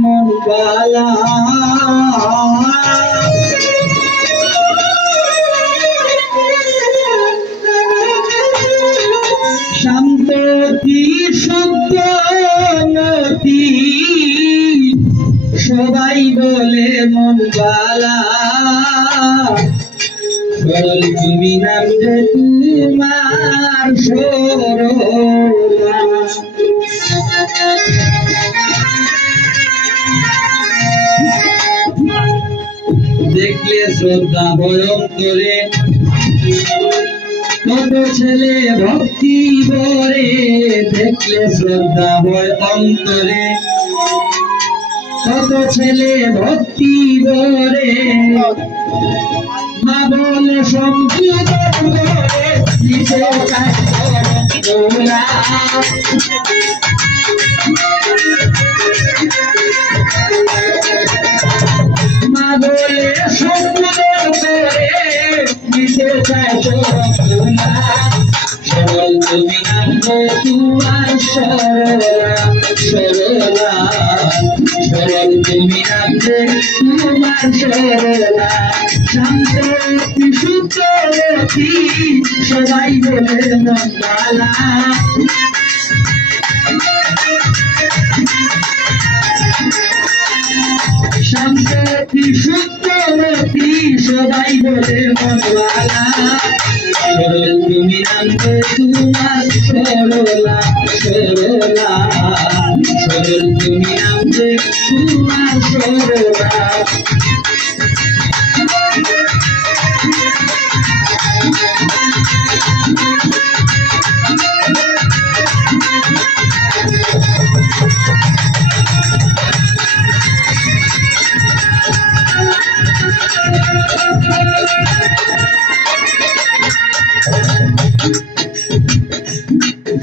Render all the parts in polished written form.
মন বালা শান্ততি সত্যমতি সবাই বলে মন বালা সরল তুমি নাম যে তোমার সরলা দেখলে শ্রদ্ধা ভয়ঙ্করে কত ছেলে ভক্তি বরে দেখলে শ্রদ্ধা ভয় অন্তরে কত ছেলে ভক্তি বরে মা বলে সম্পূর্ণ মা বলে সম্পূর্ণ করে দিতে চাই সরল তুমি নাম তোমার সরলা সরলা সরল তুমি নাম তোমার সরলা শান্ত সুতরতি সবাই বলে মঙ্গলা শান্ততি সুতরতি সবাই বলে মঙ্গলা সরল তুমি নাম তোমার সরলা সরলা সরল তুমি নাম তোমার সরলা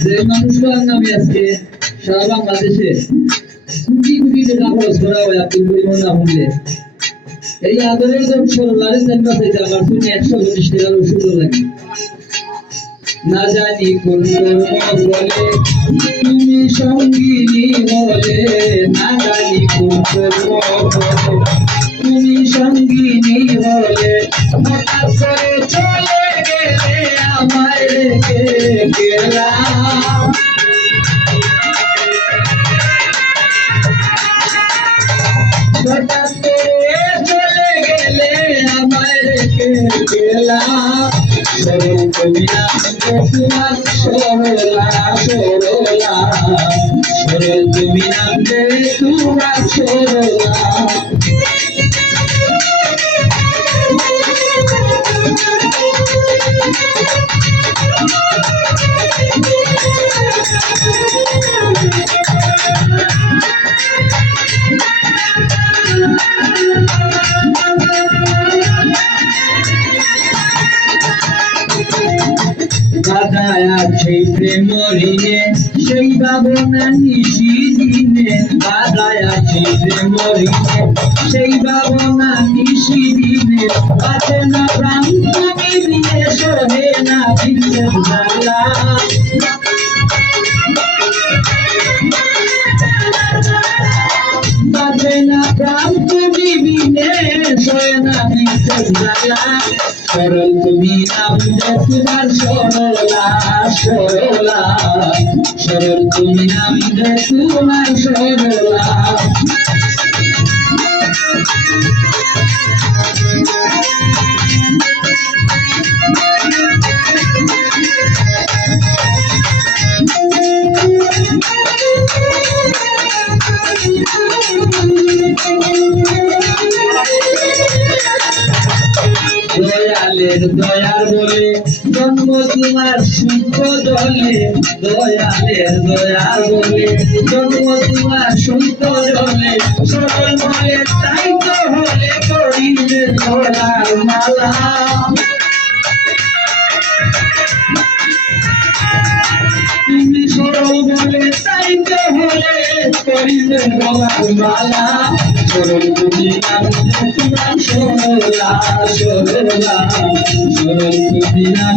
যে মানুষটার নামে আজকে সারা বাংলাদেশে কোটি কোটি টাকা খরচ করা হয় আব্দুল করিমের নাম শুনলে এই আদরের জন সরলারের নাম বাঁচাইতে আমার শুনে 125 টাকার ওষুধ লাগে না জানি কোন কর্ম বলে তুমি সঙ্গিনী বলে না জানি কোন কর্ম তুমি সঙ্গিনী বলে হঠাৎ করে চলে গেলে আমায় রেখে গেলাম হঠাৎ করে চলে গেলে আমায় রেখে গেলাম সরল তুমি নাম তোমার সরলা সরলা সরল তুমি নাম তোমার সরলা বাধায় আছে প্রেম ঋণে সেই ভাবনা নিশি দিনে বাধায় আছে প্রেম ঋণে সেই ভাবনা নিশি দিনে বাঁচে না প্রাণ তুমি দিয়ে সহে না দিতে জ্বালা বাঁচে না প্রাণ তুমি বিনে সহে না দিতে জ্বালা সরল তুমি নাম তোমার সরলা সরলা সরল তুমি নাম তোমার সরলা দয়ালের দয়ার বলে জন্ম তোমার শুদ্ধ জলে দয়ালের দয়ার বলে জন্ম তোমার শুদ্ধ জলে সরল বলে তাই তো হলে করিলে ধরার মালা তুমি সরল বলে তাই তো হলে করিলে ধরার মালা সরল তুমি নাম তোমার সরলা সরলা সরল তুমি নাম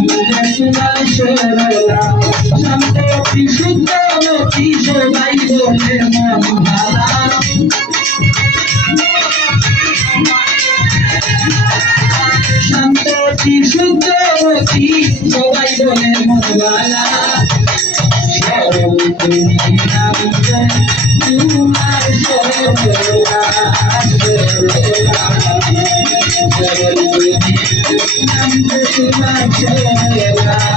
তোমার সরলা শান্ত শুদ্ধ সবাই বলে মন ভালা সবাই বলে মনবালা সরল তুমি নাম তোমার সরলা সরল তুমি নাম তোমার সরলা